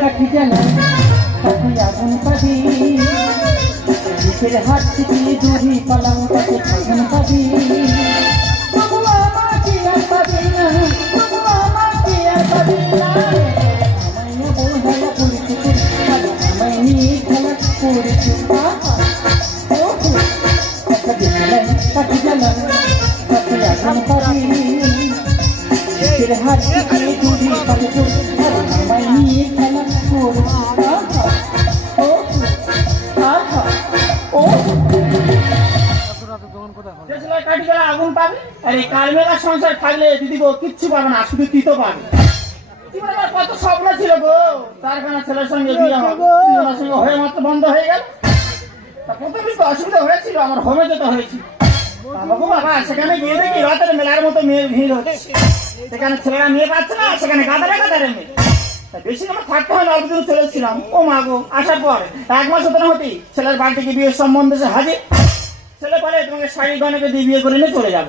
কাঠি জ্বালাই কাঠি আগুন পাবি বুকের হাত থেকে দূরি পালাম কালমেলার সংসার থাকলে দিদি গো কিচ্ছু পাবে না শুধু তিতো পাবে। কত স্বপ্ন ছিল গো। চারখানা ছেলের সঙ্গে বিয়ে সঙ্গে হয়ে মাত্র বন্ধ হয়ে গেল। তা প্রথমে তো অসুবিধা হয়েছিল আমার হোমে যেতে হয়েছিল। বাবা সেখানে গিয়ে দেখি রাতের মেলার মতো মেয়ে ভিড় হচ্ছে। সেখানে ছেলেরা মেয়ে পাচ্ছে না সেখানে গাদারে গাদারে মেয়ে। তা বেশি আমার থাকতে হয় না অল্প চলেছিলাম। ও মা গো আসার পর এক মাস হতে না হতেই ছেলের বাড়ি থেকে বিয়ের সম্বন্ধে হাজির। ছেলে বলে তোমাকে শাড়ি গয়নাকে দিয়ে বিয়ে করে নিয়ে চলে যাব।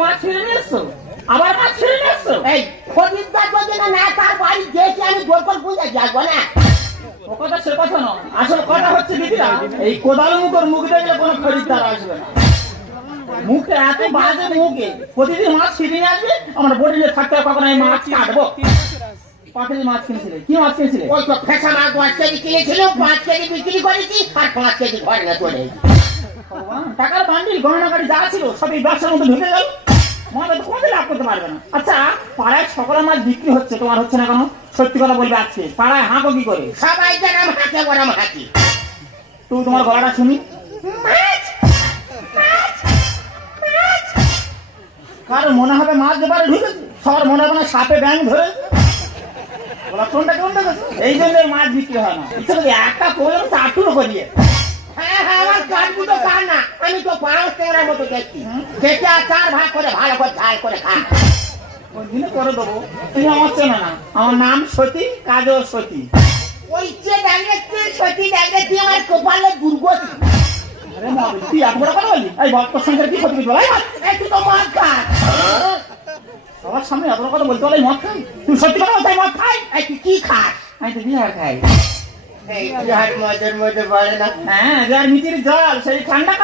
মাছ ছিঁড়ে নিয়ে এসছো? আবার মাছ ছিঁড়ে নিয়ে এসছো? এই খরিদ্দার যদি না না তার বাড়ি গেছে আমি গোলকল বুঝে যাব না? ও কথা সে কথা নয়। আসল কথা হচ্ছে দিদিরা এই কোদাল মুখের মুখ দেখলে কোনো খরিদ্দার আসবে না। মুখটা এত বাজে মুখে। প্রতিদিন মাছ ছিঁড়ে আসবে আমার বডিলে থাকতে কখন আমি মাছ কাটবো? পাখির মাছ কিনেছিলে? কি মাছ কিনেছিলে? ওই তো ফেসা মাছ পাঁচ কেজি কিনেছিল পাঁচ কেজি বিক্রি করেছি আর পাঁচ কেজি ঘরে না চলে টাকার বান্ডিল গহনা গাড়ি যা ছিল সব এই ব্যবসার মধ্যে ঢুকে গেল। মনে তো কোনোদিন লাভ করতে পারবে না। আচ্ছা পাড়ায় সকলের মাছ বিক্রি হচ্ছে তোমার হচ্ছে না কেন? সত্যি কথা বলবে আজকে। পাড়ায় হাঁকো কি করে? সবাই জানাম হাতে গরম হাতি তুই তোমার গলাটা শুনি। কারও মনে হবে মাছ দেবারে ঢুকেছে। সবার মনে হবে না সাপে ব্যাং ধরে এই জন্য মাছ বিক্রি হয় না। একটা প্রয়োজন চারটুলো করিয়ে হ্যাঁ হ্যাঁ আমি তো পাঁচ টেংরার মতো দেখছি। চার ভাগ করে ভালো করে ঝাল করে খা। ওই করে দেবো। তুমি আমার চেনে না। আমার নাম সতী কাজও সতী। ওই যে তুই তুই আমার কপালে দুর্গতি। আরে মা তুই এত বড় কথা বললি? এই ভক্ত সংসার কি ক্ষতি বলাই তুই তো মাছ খাস সবার সামনে এত কথা বলতে বলাই মদ খাই? তুই সত্যি কথা বলতে মদ খাই? তুই কি খাস? আমি তো বিহার খাই। এই বিহার মদের মধ্যে পড়ে না? হ্যাঁ জল সেই ঠান্ডা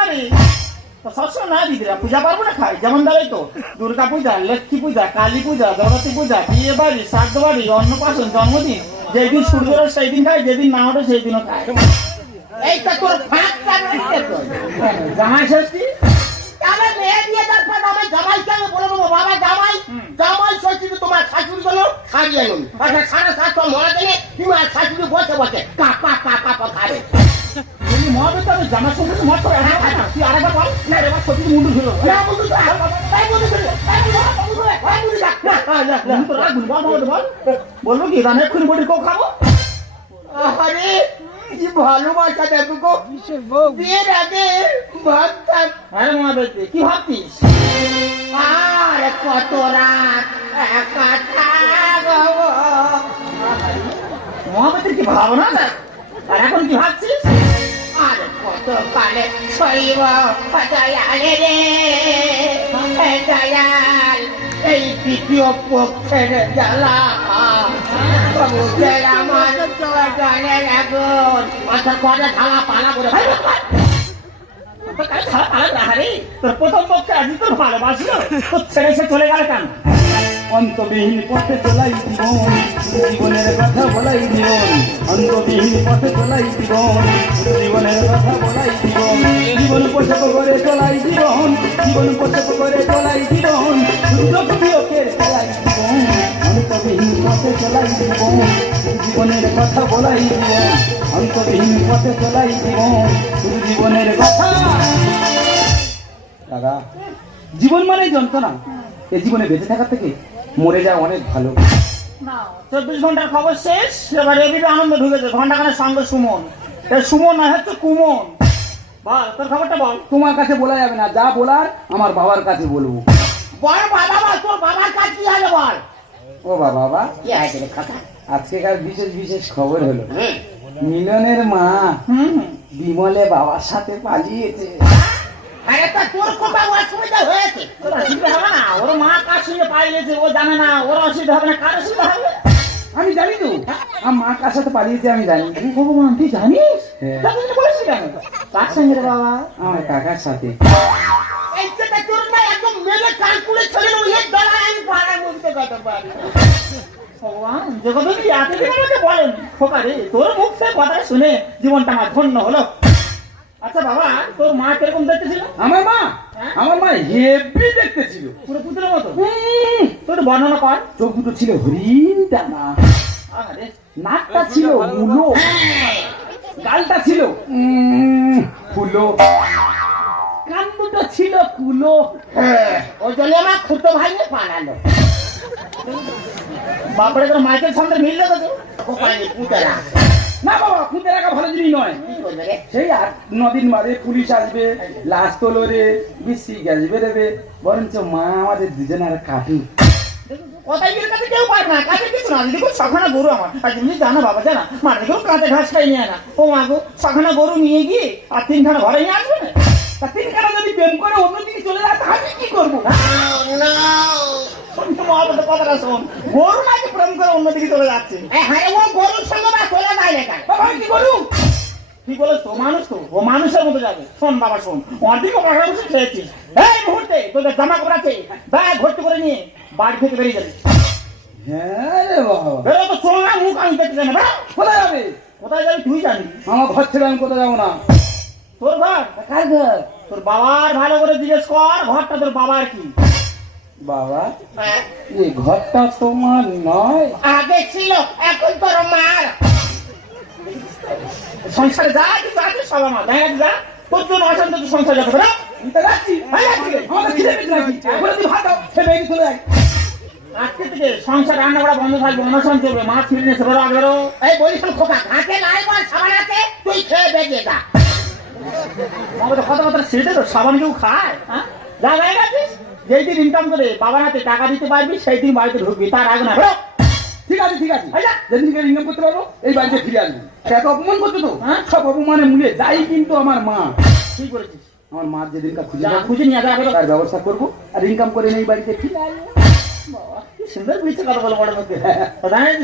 তো সবসময় না দিদিরা পূজা পারব না খাই যেমন দাঁড়াই তো। দুর্গা পূজা লক্ষ্মী পূজা কালী পূজা জগতী পূজা বিয়ে বাড়ি শ্রাদ্ধ বাড়ি অন্নপ্রাশন জন্মদিন যেদিন সূর্য সেই দিন খাই যেদিন না ওঠে সেই দিনও তোর রয়েছে তোর জামাই ষষ্ঠী। মেয়ে দিয়ে জামাইকে আমি বলে দেবো বাবা জামাই হুম। জামাই সত্যি তোমার শাশুড়ি আচ্ছা সাড়ে সাতশো মরা দিলে তুমি আর শাশুড়ি বসে বসে কা কা কা কা কা খাবে। যদি মদ হতো আমি জামার সঙ্গে তো মদ করে হ্যাঁ খাই না তুই আরেকবার বল। না এবার সত্যি মুন্ডু ছিল না বন্ধু তো আর না, না, না। তো বল বল বল বলব কি খাব? আরে ভালোবাসা দেখো গো। বিয়ের আগে ভাবতাম। আরে মহাদেব কি ভাবছিস আর কত রাত একা মহাদেবের কি ভাবনা দেখ আর এখন কি ভাবছিস? আর কত কালে শৈব রে দয়াল এই তৃতীয় পক্ষের জ্বালা। প্রথম পক্ষে আজ তোর ভালোবাসলো। ছেড়ে সে চলে গেল কেন? অন্তবিহীন পথে চলাই জীবন, জীবনের কথা বলাই জীবন, অন্তবিহীন পথে চলাই জীবন, জীবনের কথা বলাই জীবন। জীবন পোষক করে চলাই জীবন জীবন পোষক করে চলাই জীবন বিয়োগের চলাই জীবন, অন্তবিহীন পথে চলাই জীবন, জীবনের কথা বলাই জীবন, অন্তবিহীন পথে চলাই জীবন, জীবনের কথা। দাদা, জীবন মানে যন্ত্রণা। এই জীবনে বেঁচে থাকার থেকে মরে যাওয়া অনেক ভালো। চব্বিশ ঘণ্টার খবর শেষ? এবার এবিপি আনন্দ ঢুকেছে। ঘন্টাখানের সঙ্গে সুমন। সুমন না হচ্ছে কুমন। বল তোর খবরটা বল। তোমার কাছে বলা যাবে না যা বলার আমার বাবার কাছে বলব। বল বাবা বল তোর বাবার কাজ কি হলো বল? ও বাবা বাবা। কি হয়েছে রে আজকেকার বিশেষ বিশেষ খবর হলো মিলনের মা বিমলে বাবার সাথে পালিয়েছে আরে তা তোর কোথাও অসুবিধা হয়েছে। তোর অসুবিধা হবে না ওর মা কার সঙ্গে পাইলেছে ও জানে না ওর অসুবিধা হবে না কার অসুবিধা হবে? আমি জানি তো। আমার মা কার সাথে পালিয়েছে আমি জানি। ভগবান তুই জানিস? হ্যাঁ। বলিস কেন? কার সঙ্গে বাবা? আমার কাকার সাথে। এই যেটা তোর না একদম মেলে কানকুলে ছেলে ওই দলা আমি পাড়া বলতে কত পারি ভগবান যে এতদিন আমাকে বলেন? খোকা রে তোর মুখ থেকে কথা শুনে জীবনটা আমার ধন্য হলো। আচ্ছা বাবা তোর মা কীরকম দেখতে ছিল? আমার মা? হ্যাঁ? আমার মা হেভি দেখতে ছিল। পুরো পুতুলের মতো? তোর বর্ণনা কর। চোখ দুটো ছিল হরিণ টানা। নাকটা ছিল মুলো গালটা ছিল ফুলো। কান দুটো ছিল কুলো। ওই জন্য আমার খুঁটো ভাই পালালো। বাপরে তোর মাইকেল সঙ্গে মিল তো ওখানে পুতরা না বাবা খুঁজে রাখা ভালো জিনিস নয়। কি করবে সেই আট নদিন বাদে পুলিশ আসবে লাশ তোলরে বিশ্রী গ্যাস বেরোবে বরঞ্চ মা আমাদের দুজনের কাটু কথাই বের কাছে কেউ পারে না কাছে কিছু না দেখো সখানা গরু আমার। আর তুমি জানো বাবা জানা? মানে কেউ কাঁচা ঘাস খাই নিয়ে না ও মা গো সখানা গরু নিয়ে গিয়ে আর তিনখানা ঘরে নিয়ে আসবে না? তা তিনখানা যদি প্রেম করে অন্যদিকে চলে যায় তাহলে কি করব শোন তো মহাপত কথাটা শোন। গরু নাকি প্রেম করে অন্যদিকে চলে যাচ্ছে। হ্যাঁ ও গরুর সঙ্গে বা চলে যায় না কি করব কি বলে তো মানুষ তো ও মানুষের মতো যাবে শোন বাবা শোন। অর্ধেক পাখা খেয়েছিস এই মুহূর্তে তোদের জামা কাপড় আছে। ব্যাগ ভর্তি করে নিয়ে বাড়ি থেকে বেরিয়ে যাবি। হ্যাঁ রে বাবা। বেরো তো চোঙা মুখ আমি দেখতে জানি কোথায় যাবে? কোথায় যাবি তুই জানি আমার ঘর ছেড়ে আমি কোথাও যাব না? তোর ঘর? কার ঘর? তোর বাবার ভালো করে জিজ্ঞেস কর ঘরটা তোর বাবার কি? বাবা এই ঘরটা তোমার নয়। আগে ছিল এখন তোর মার। সংসারে যা কিছু আছে সব আমার। দেখা যা তোর জন্য অশান্ত তুই সংসার যাবে তো ভাই খেয়ে চলে যাই আজকে থেকে সংসার রান্না করা বন্ধ থাকবে অনশন চলবে। মাছ ফিরে নিয়ে আগে এই বলিস না খোকা। ঘাটে লাই বল সাবান আছে? তুই খেয়ে বেরিয়ে যা। কথা কথা ছেড়ে তো সাবান কেউ খায় হ্যাঁ? যা গায়ে গেছিস? যেই দিন ইনকাম করে বাবার হাতে টাকা দিতে পারবি সেই দিন বাড়িতে ঢুকবি তার আগে না। ঠিক আছে ঠিক আছে। আচ্ছা। যেদিনকে ইনকাম করতে পারব এই বাড়িতে ফিরে আসব। এত অপমান করছ তো? হ্যাঁ? সব অপমানে মুলে যাই কিন্তু আমার মা। ঠিক করেছিস আমার মা যেদিনকার খুঁজে খুঁজে নিয়ে যা তার ব্যবস্থা করব আর ইনকাম করে এই বাড়িতে ফিরে আসব। সুন্দর বুঝছে কথা বলে বড় মুখে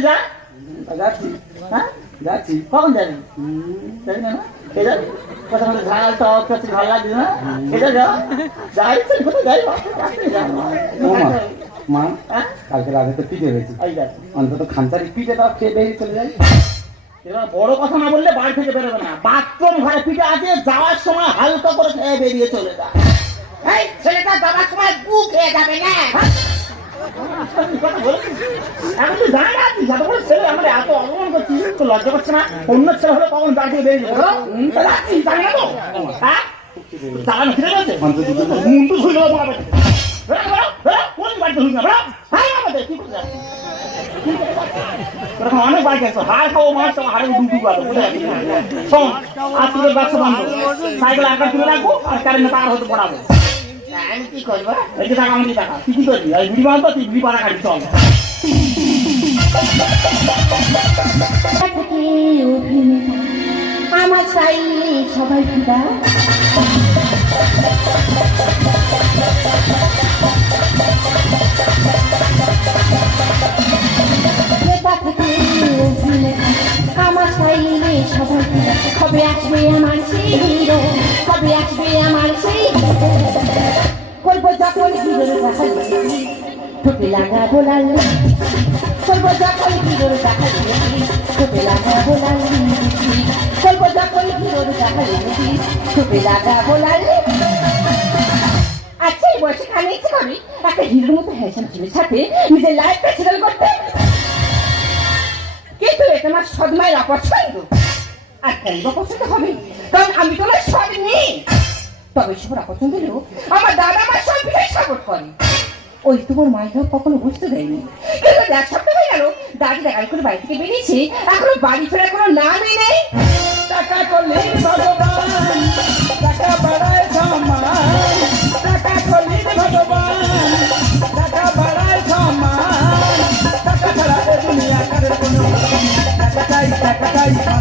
যা? যাচ্ছি। হ্যাঁ? যাচ্ছি। কখন যাবি? হুম, যাবি না। কে কথা কথা ঝাল টক করছি ভালো লাগছে না? কে যা যা যাই কোথায় যাই? রাস্তায় যা ও মা মা হ্যাঁ? কালকে রাতে তো পিঠে হয়েছে। অন্তত খানসারি পিঠে দাও খেয়ে বেরিয়ে চলে যাই এবার বড় কথা না বললে বাড়ি থেকে বেরোবে না। বাথরুম ঘরে পিঠে আছে যাওয়ার সময় হালকা করে খেয়ে বেরিয়ে চলে যা। ছেলেটা যাবার সময় বু খেয়ে যাবে না। বলেছিস? এখন তুই জানি না তুই যত এত অপমান করছিস তো অন্য ছেলে হলে কখন বাড়ি থেকে তা তো। হ্যাঁ? দাঁড়ানো, ফিরে গেছে কি করতে যাচ্ছিস? এরকম অনেক বাইক আছে। হাড় খাব মাছ হাড়ে ডুবু শোন আজ তোদের ব্যবসা বন্ধ। সাইকেল আঁকা তুলে রাখব, আর কারেন্টে তার হতে পড়াবো। কি করব এই যে টাকা আমাকে টাকা তুই কি করবি এই আমার চাই সবাই ফিদা নেতা থেকে সবাই ফিদা কবে আসবে আমার সেই হিরো কবে আসবে আমার সেই করব যখন হিরোর দেখা ঠোঁটে লাগাবো লাল করব যখন হিরোর দেখা ঠোঁটে লাগাবো লাল করব যখন হিরোর দেখা ঠোঁটে লাগাবো লাল আচ্ছা এই বয়সে কানে ইচ্ছে করি একটা হিরোর মতো হ্যান্ডসাম ছেলের সাথে নিজের লাইফটা সেটেল করতে কিন্তু এটা আমার সদমায়ের অপছন্দ। আর কেন পছন্দ হবে? কারণ আমি তো আমার সব নেই। তবে সব অপছন্দ হলেও আমার দাদা আমার সব বিষয়ে সাপোর্ট করে। ওই তোমার মায়েরাও কখনো বুঝতে দেয়নি। কিন্তু এক সপ্তাহ হয়ে গেল, দাদি দেখা করে বাড়ি থেকে বেরিয়েছে। এখনও বাড়ি ফেরার কোনো নামই নেই। টাকা করলি ভগবান, টাকা বাড়ায় সমান টাকা করলি ভগবান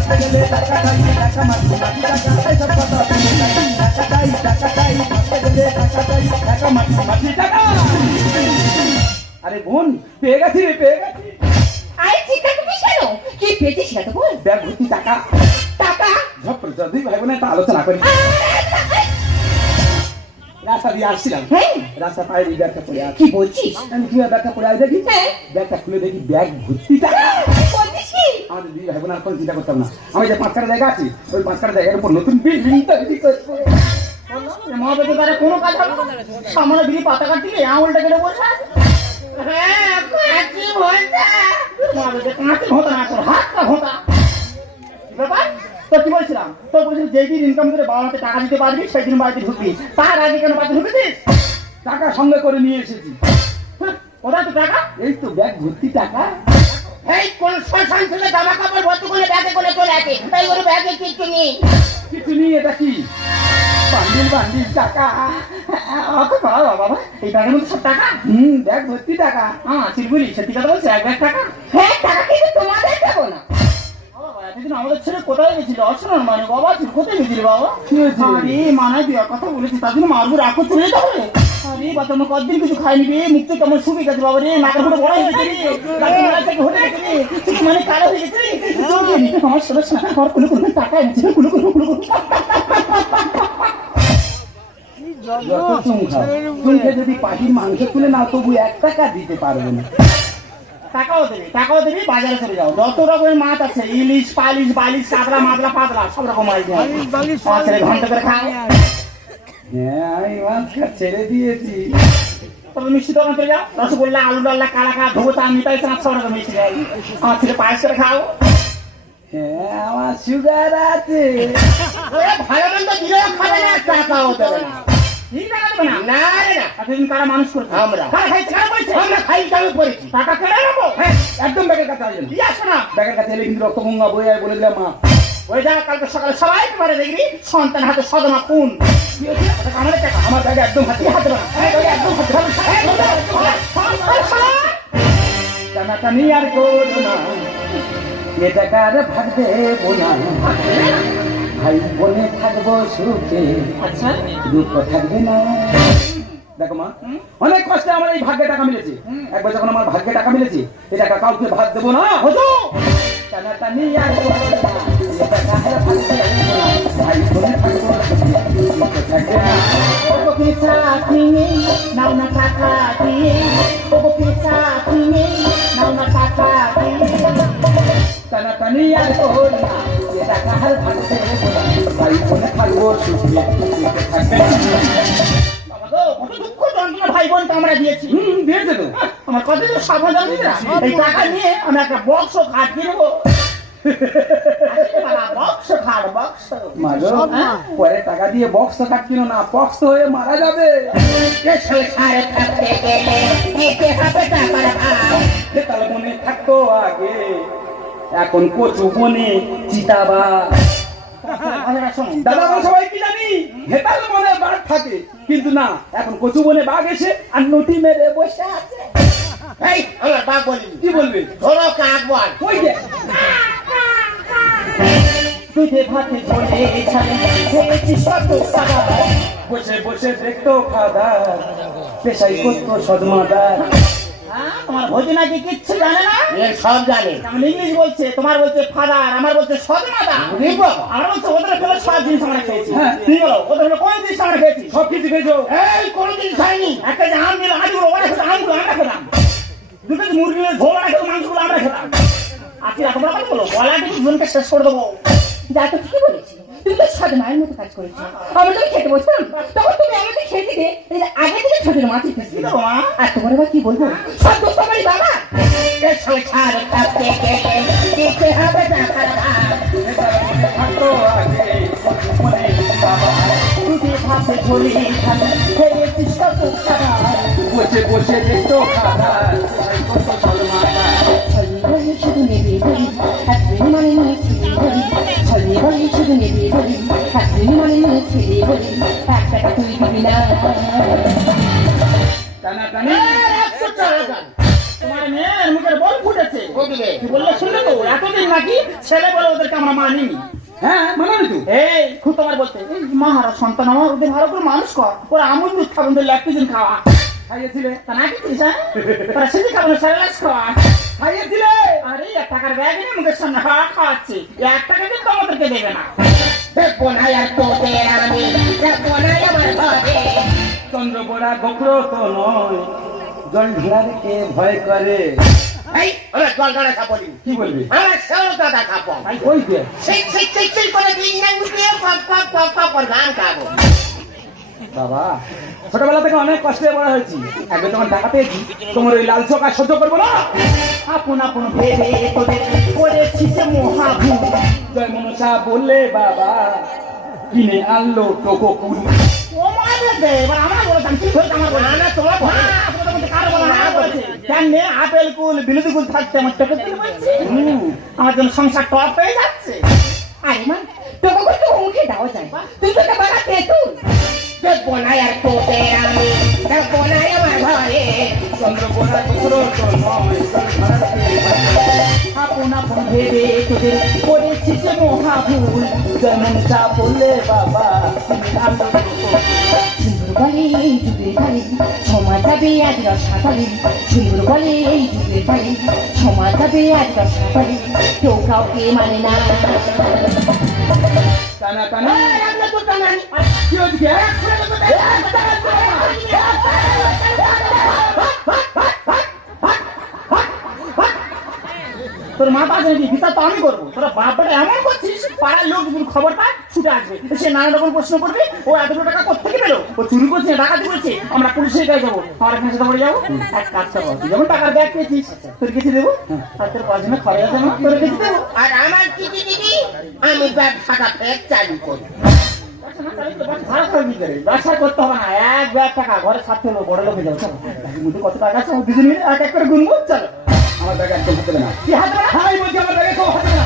বাঁচতে গেলে টাকা চাই টাকা মাটি মাটি টাকা এসব কথা। টাকা চাই টাকা চাই বাঁচতে গেলে টাকা চাই টাকা মাটি মাটি টাকা আরে বোন পেয়ে গেছি রে পেয়ে গেছি। আরে চিন্তা তুমি কেন কি পেয়েছিস সেটা বল। ব্যাগ ভর্তি টাকা। টাকা? ঝপ যদি ভাই বোনে একটা আলোচনা করি। রাস্তা দিয়ে আসছিলাম। হ্যাঁ। রাস্তা পায়ে দিয়ে ব্যাগটা পড়ে আছে কি বলছিস? আমি কি ব্যাগটা পড়ে আছে দেখি? হ্যাঁ। ব্যাগটা খুলে দেখি ব্যাগ ভর্তি টাকা। কি আমাদের দুই ভাই বোন আর কোনো চিন্তা করতাম না। আমি যে পাঁচ কাটা জায়গা আছে ওই পাঁচ কাটা জায়গার উপর নতুন বিল্ডিং তৈরি করব তারা কোনো কাজ হবে। সামনে বিড়ি পাতা কাটলে আঙুলটা কেটে বসে হ্যাঁ কাঁচি ঘোতা না তোর হাতটা ঘোতা ব্যাপার? তো কি বলছিলাম? তো বলছিলাম যেই দিন ইনকাম করে বাবা টাকা দিতে পারবি সেই দিন বাড়িতে ঢুকবি। তার আগে কেন বাড়িতে ঢুকেছিস? টাকা সঙ্গে করে নিয়ে এসেছি। কোথায় তো টাকা? এই তো ব্যাগ ভর্তি টাকা। এই কোন শ্মশান থেকে জামা কাপড় ভর্তি করে ব্যাগে করে চলে আসে? তাই ওর ব্যাগে কিছু নেই। কিছু নিয়ে এটা কি? বান্ডিল বান্ডিল টাকা। ওকে বাবা বাবা এই ব্যাগের মধ্যে সব টাকা? হুম ব্যাগ ভর্তি টাকা। হ্যাঁ চিরগুলি সত্যি কথা বলছে এক ব্যাগ টাকা? হ্যাঁ টাকা কিন্তু তোমাদের দেবো না। এতদিন আমাদের ছেলে কোথায় গেছিল? অশোনার মানে বাবা তুই কোথায় গেছিলি বাবা? আরে মানায় বিয়ার কথা বলেছি তার জন্য মারবো রাখো চলে যেতে কতদিন কিছু খাইনি রে। মুখ তো কেমন শুকিয়ে গেছে বাবা রে ফুটো বড় হয়ে গেছে হয়ে মানে কালো হয়ে গেছে নি, আমার টাকা এনেছে চুমকে যদি পাখির মাংস তুলে নাও তবু এক টাকা দিতে পারবে না। টাকাও দেবে টাকাও দেবে বাজারে চলে যাও। যত রকমের মাছ আছে ইলিশ পালিশ বালিশ কাতলা মাতলা পাতলা সব রকম মাছ ছেলে ঘণ্টা করে খায় হ্যাঁ আমি খা ছেড়ে দিয়েছি। তবে মিষ্টি দোকান চলে যাও রসগোল্লা আলু ডাল্লা কালাকা ধোবতা মিঠাই চাঁদ সব রকম মিষ্টি দেয়। আমার ছেলে পায়েস করে খাও। হ্যাঁ আমার সুগার আছে। ওরা ভালো মন্দ দিলেও খাবে না টাকা দেবে আমরা। আমরা টাকা হ্যাঁ। একদম ব্যাগের কাছে আসবেন দিয়ে আসো না। ব্যাগের কাছে এলে কিন্তু রক্ত গঙ্গা বই বলে দিলাম মা। ওই যা কালকে সকালে সবাই তোমার দেখবি সন্তান হাতে সদমা খুন। কি হয়েছে? ওটা আমাদের টাকা আমার ব্যাগে একদম হাতে হাতে একদম হাতে আর করো না। এ টাকার ভাগ দেবো না ভাই বোনে থাকব সুখে। আচ্ছা। দুঃখ থাকবে না। দেখো মা অনেক কষ্টে আমার এই ভাগ্যে টাকা মিলেছে। একবার যখন আমার ভাগ্যে টাকা মিলেছে এই টাকা কাউকে ভাগ দেবো না হতো? টানাটানি আর ভাই বোনে থাকব দুঃখ থাকবে না। নাও না টাকা দিয়ে? ওগো কি চাকরি নাও না টাকা দিয়ে? টানাটানি আর না। এ ভাই বোনে আমরা দিয়েছি দিয়েছে তো আমার কত এই টাকা নিয়ে আমি একটা বক্স খাট কিনবো পরে টাকা দিয়ে বক্স কাট কিনো না বক্স হয়ে মারা যাবে মনে থাকতো আগে এখন কচু বনে চিতাবা। দাদা সবাই কি জানি? হেতাল মনে বাঘ থাকে। কিন্তু না এখন কচু বনে বাঘ এসে আর নটি মেরে বসে আছে। এই আমার বাপ বলি কি বলবে? ধরো কাক বল। ওই যে? দুধে ভাতে ঝোলে ছাড়ে হয়েছি শত সাবার বসে বসে দেখতো ফাদার পেশাই করতো সদমাদার। তোমার ভোজি নাকি কিচ্ছু জানে না? সব জানে। যেমন ইংলিশ বলছে তোমার বলছে ফাদার আমার বলছে সদমাতা ওরে আমার বলছে ওদের ফেলে সব জিনিস আমরা খেয়েছি। হ্যাঁ। তুমি বলো? ওদের ফেলে কোন জিনিস আমরা খেয়েছি? সব কিছু খেয়েছো? এই কোনো জিনিস খাইনি। একটা যে আম দিল আজগুলো ওরা খেতে আমগুলো আমরা খেতাম দুটো ঝোল মাংসগুলো আমরা এত বলো? জীবনকে শেষ করে দেবো। যা তো ঠিকই বলেছি। তুমি তো সাথে মায়ের মতো কাজ করেছ। আমি তো খেতে বসতাম। তখন তুমি আমাকে খেতে দিতে আগে থেকে ছোট মাছের পিস কি দেবো মা? আর তোমার আবার কি বলব? সব দোষ আমারই বাবা। সংসার দিতে হবে টাকার ভার। থাকতো আগে দিবি না টানা টানি একশো টাকা তোমার মেয়ের মুখের বল ফুটেছে। বুঝলে শুনলে তো? এতদিন নাকি ছেলে বলে ওদেরকে আমরা মানিনি। হ্যাঁ মানাবি তো। এই খুব তোমার বলতে এই মহারাজ সন্তান আমার ওদের ভালো করে মানুষ কর। ওরা আমুল দুধ খাবেন তো ল্যাকটিজেন খাওয়া। খাইয়েছিলে? তা হ্যাঁ? ওরা সেটি খাবেন স্যারেলাস খাওয়া। খাইয়েছিলে? আরে এক টাকার ব্যাগ এনে মুখের সামনে খাওয়া খাওয়াচ্ছে। এক টাকা কিন্তু আমাদেরকে দেবে না। দেখব না আর তোদের আমি দেখব না আমার ঘরে। চন্দ্রপোড়া গোখরো তো নয়। জল ঢেলাকে ভয় করে। এই ওরা জল ধরে খাবলি কি বলবি? আমার সেও দাদা খাব। ভাই কই দে সেই সেই সেই সেই করে দিন না উঠিয়ে পপ পপ পপ পপ ধান খাব। বাবা ছোটবেলা থেকে অনেক কষ্টে বড় হয়েছি। একবার যখন টাকা পেয়েছি তোমার ওই লাল চোখ আর সহ্য করব না? আপন আপন ভেবে করেছি যে মহাভূ জয় মনসা বললে বাবা কিনে আনলো টোকো কুড়ি। এবার আমরা কি বলে? না তোমার বলে। না আপনাদের মধ্যে কারও বলে? না বলেছে কেন আপেল কুল বিলুদি কুল থাকতে আমার তুলে বলছে? আমার জন্য সংসার টপ হয়ে যাচ্ছে। আরে মা তোকে করে তো যায় তুই তো একটা বাড়া তেতুল। দেখব না আর তোদের আমি দেখব না আমার ঘরে। নয়। আপন আপন ভেবে তোদের করেছি যে মহাভুল। যেমন চা বললে বাবা বলে এই যুগের বাড়ি সমাজ যাবে আজ রসাতলে সুন্দর বলে এই যুগের বাড়ি সমাজ যাবে আজ রসাতলে কেউ কাউকে মানে না টানা কি হচ্ছে তোর মা নাকি? বিচার তো আমি করব। তোরা বাপটা এমন করছিস পাড়ার লোক যদি পায় ছুটে আসবে। সে নানা রকম প্রশ্ন করবে ও এতগুলো টাকা কোথেকে পেল? ও চুরি করছে ডাকাতি করছে আমরা পুলিশের কাছে যাব। আমার এখানে সাথে পড়ে যাব। এক কাজ করব তুই যেমন টাকার ব্যাগ পেয়েছিস তোর কিছু দেবো? আর তোর পড়াশোনা খরচ আছে না? তোর কিছু দেবো? আর আমার চিঠি দিবি? আমি ব্যবসাটা ফের চালু করি ব্যবসা করতে হবে না। এক ব্যাগ টাকা ঘরে সাথে বড় লোকে যাব। কত টাকা আছে? দুজন মিলে এক এক করে গুনবো। চলো। আমার ব্যাগে একদম হাতে না কি হাতে না হাই বলছি আমার ব্যাগে কেউ হাতে না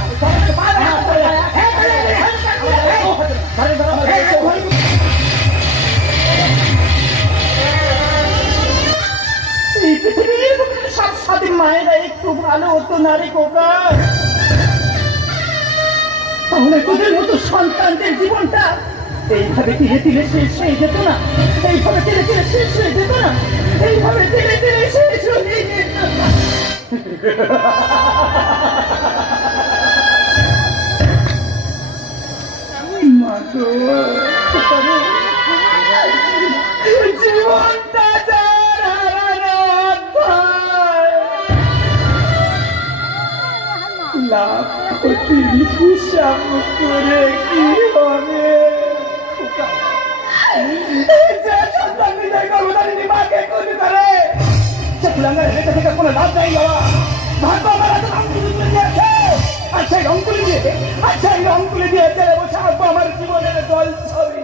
সব স্বাধীন মায়েরা একটু ভালো হতো না রে কোকা তাহলে তোদের মতো সন্তানদের জীবনটা এইভাবে ধীরে ধীরে শেষ হয়ে যেত না এইভাবে ধীরে ধীরে শেষ হয়ে যেত না এইভাবে ধীরে ধীরে শেষ হয়ে যেত না জীবনটা যার হারানো অধ্যায়। লাভ হিসাব করে কি হবে যে সন্তান নিজের গর্ভধারিণী মাকে খুন করে সে কুলাঙ্গার রেখে থেকে কোনো লাভ নাই বাবা। ভাগ্য আমার অঙ্কুলি দিয়েছে। আর সেই অঙ্কুলি দিয়ে আর সেই অঙ্কুলি দিয়ে বসে আমার জীবনের জল ছবি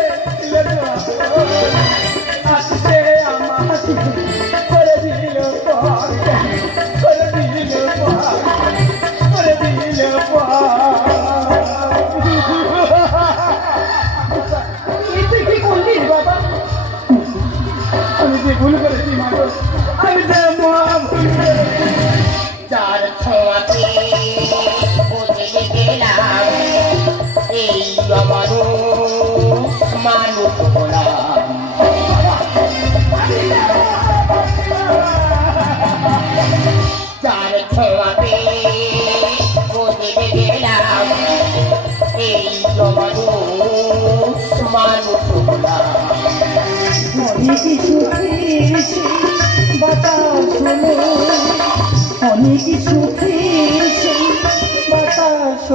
যে ভুল করেছি মা গো। আমি করেছি যার ছোঁয়াতে মানুষ অনেক সুখেছি বাতাস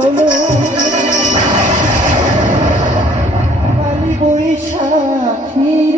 কালী বৈশাখীর